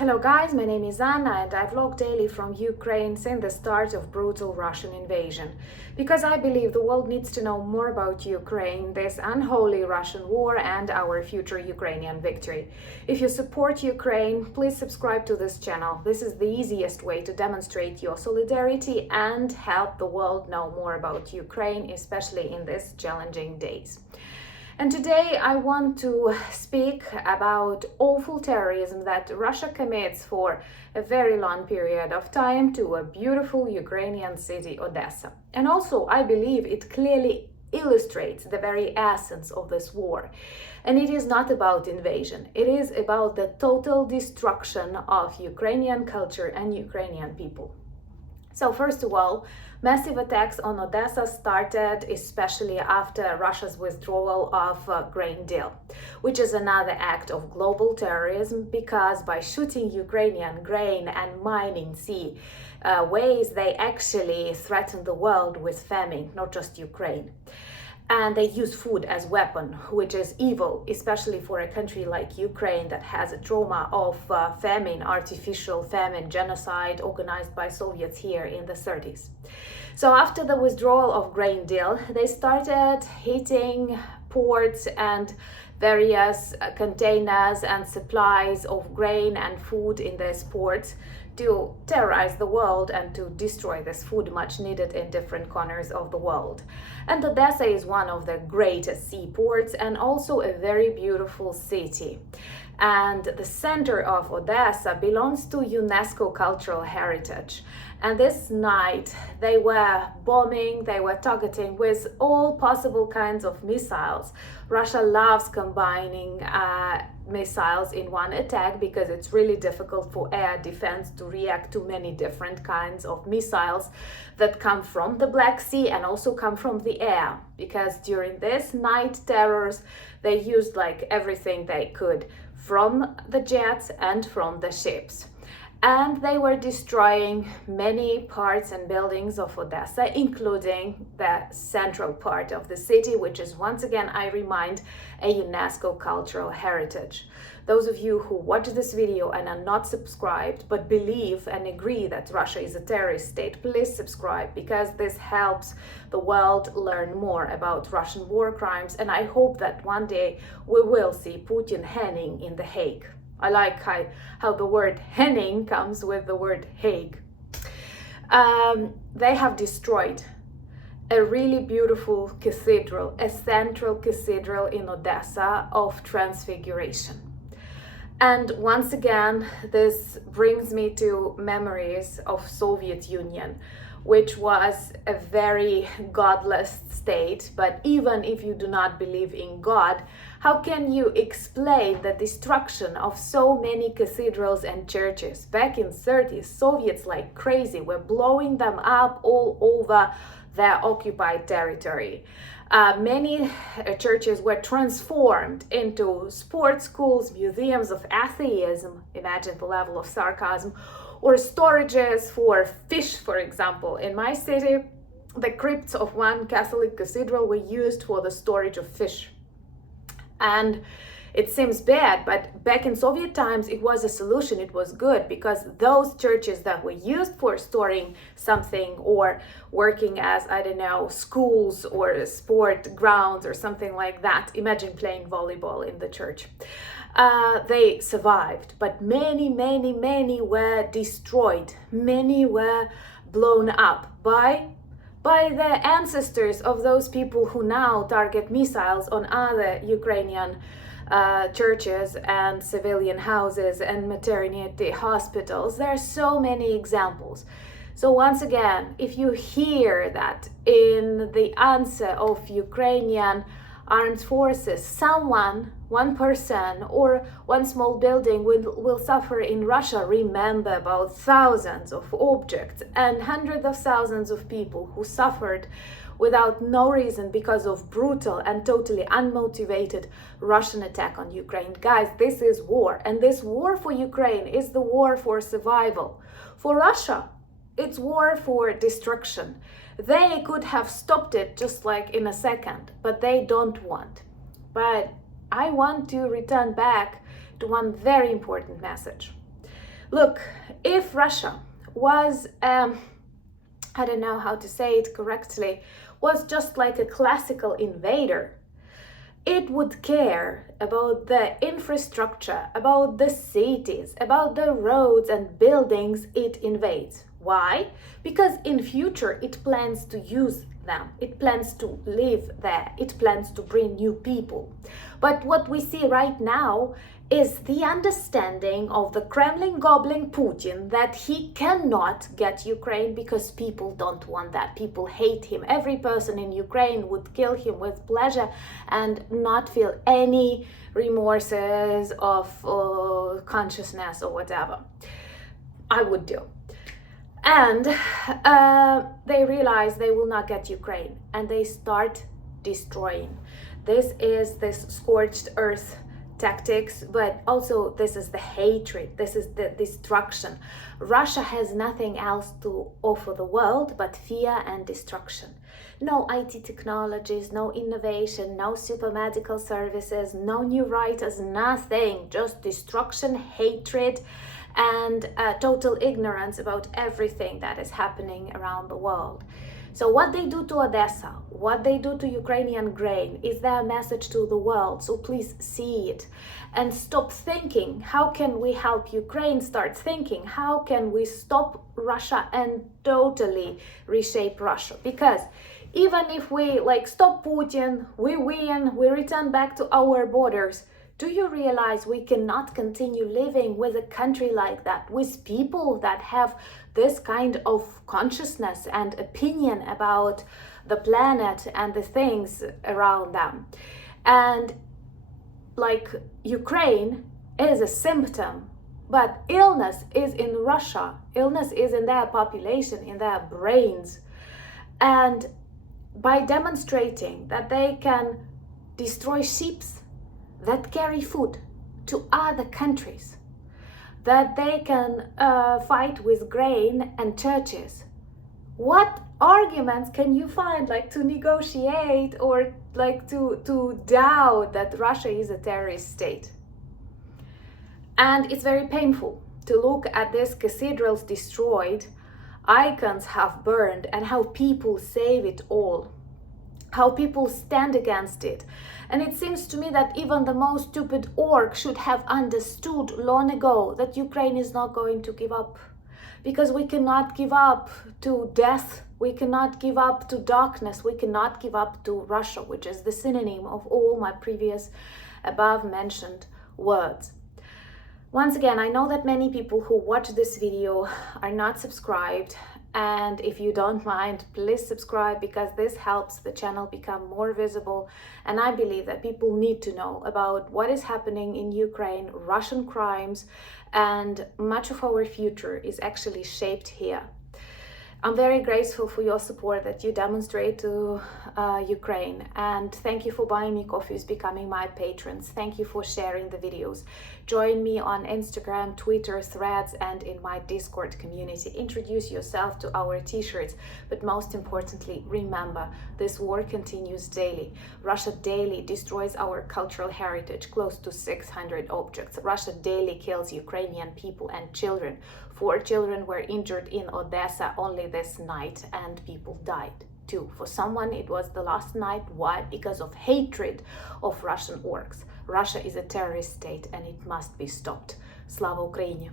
Hello guys, my name is Anna and I vlog daily from Ukraine since the start of brutal Russian invasion. Because I believe the world needs to know more about Ukraine, this unholy Russian war and our future Ukrainian victory. If you support Ukraine, please subscribe to this channel. This is the easiest way to demonstrate your solidarity and help the world know more about Ukraine, especially in these challenging days. And today I want to speak about awful terrorism that Russia commits for a very long period of time to a beautiful Ukrainian city, Odessa. And also, I believe it clearly illustrates the very essence of this war. And it is not about invasion. It is about the total destruction of Ukrainian culture and Ukrainian people. So first of all, massive attacks on Odessa started especially after Russia's withdrawal of grain deal, which is another act of global terrorism because by shooting Ukrainian grain and mining sea ways, they actually threaten the world with famine, not just Ukraine. And they use food as weapon, which is evil, especially for a country like Ukraine that has a trauma of famine, artificial famine, genocide organized by Soviets here in the 30s. So after the withdrawal of grain deal, they started hitting ports and various containers and supplies of grain and food in these ports to terrorize the world and to destroy this food much needed in different corners of the world. And Odessa is one of the greatest seaports and also a very beautiful city. And the center of Odessa belongs to UNESCO cultural heritage. And this night they were bombing, they were targeting with all possible kinds of missiles. Russia loves combining missiles in one attack because it's really difficult for air defense to react to many different kinds of missiles that come from the Black Sea and also come from the air. Because during this night terrors, they used like everything they could from the jets and from the ships. And they were destroying many parts and buildings of Odessa, including the central part of the city, which is, once again, I remind, a UNESCO cultural heritage. Those of you who watch this video and are not subscribed, but believe and agree that Russia is a terrorist state, please subscribe, because this helps the world learn more about Russian war crimes. And I hope that one day we will see Putin hanging in The Hague. I like how the word Henning comes with the word Hague. They have destroyed a really beautiful cathedral, a central cathedral in Odessa of Transfiguration. And once again, this brings me to memories of Soviet Union, which was a very godless state. But even if you do not believe in God, how can you explain the destruction of so many cathedrals and churches? Back in 30s, Soviets like crazy were blowing them up all over their occupied territory. Many churches were transformed into sports schools, museums of atheism, imagine the level of sarcasm, or storages for fish, for example. In my city, the crypts of one Catholic cathedral were used for the storage of fish. And it seems bad, but back in Soviet times, it was a solution. It was good because those churches that were used for storing something or working as, I don't know, schools or sport grounds or something like that. Imagine playing volleyball in the church. They survived, but many were destroyed. Many were blown up by the ancestors of those people who now target missiles on other Ukrainian churches and civilian houses and maternity hospitals. There are so many examples. So once again, if you hear that in the answer of Ukrainian armed forces, someone, one person or one small building will suffer in Russia, remember about thousands of objects and hundreds of thousands of people who suffered without no reason because of brutal and totally unmotivated Russian attack on Ukraine. Guys, this is war, and this war for Ukraine is the war for survival. For Russia, it's war for destruction. They could have stopped it just like in a second, but they don't want. But I want to return back to one very important message. Look, if Russia was, I don't know how to say it correctly, was just like a classical invader, it would care about the infrastructure, about the cities, about the roads and buildings it invades. Why? Because in future it plans to use them, it plans to live there, it plans to bring new people. But what we see right now is the understanding of the Kremlin gobbling Putin that he cannot get Ukraine because people don't want that. People hate him. Every person in Ukraine would kill him with pleasure and not feel any remorses of consciousness or whatever. I would do. And they realize they will not get Ukraine and they start destroying. This is this scorched earth tactics, but also this is the hatred, this is the destruction. Russia has nothing else to offer the world but fear and destruction. No IT technologies, no innovation, no super medical services, no new writers, nothing, just destruction, hatred, and total ignorance about everything that is happening around the world. So what they do to Odessa, what they do to Ukrainian grain is their message to the world. So please see it and stop thinking, how can we help Ukraine? Start thinking, how can we stop Russia and totally reshape Russia? Because even if we stop Putin, we win, we return back to our borders, do you realize we cannot continue living with a country like that, with people that have this kind of consciousness and opinion about the planet and the things around them? And Ukraine is a symptom, but illness is in Russia. Illness is in their population, in their brains. And by demonstrating that they can destroy ships that carry food to other countries, that they can fight with grain and churches, what arguments can you find to negotiate or to doubt that Russia is a terrorist state? And it's very painful to look at these cathedrals destroyed, icons have burned, and how people save it all, how people stand against it. And it seems to me that even the most stupid orc should have understood long ago that Ukraine is not going to give up. Because we cannot give up to death, we cannot give up to darkness, we cannot give up to Russia, which is the synonym of all my previous above mentioned words. Once again, I know that many people who watch this video are not subscribed, and if you don't mind, please subscribe, because this helps the channel become more visible. And I believe that people need to know about what is happening in Ukraine, Russian crimes, and much of our future is actually shaped here. I'm very grateful for your support that you demonstrate to Ukraine, and thank you for buying me coffees, becoming my patrons. Thank you for sharing the videos. Join me on Instagram, Twitter, Threads, and in my Discord community. Introduce yourself to our t-shirts, but most importantly, remember, this war continues daily. Russia daily destroys our cultural heritage, close to 600 objects. Russia daily kills Ukrainian people and children. 4 children were injured in Odessa only this night, and people died too. For someone, it was the last night. Why? Because of hatred of Russian orcs. Russia is a terrorist state and it must be stopped. Slava Ukraini!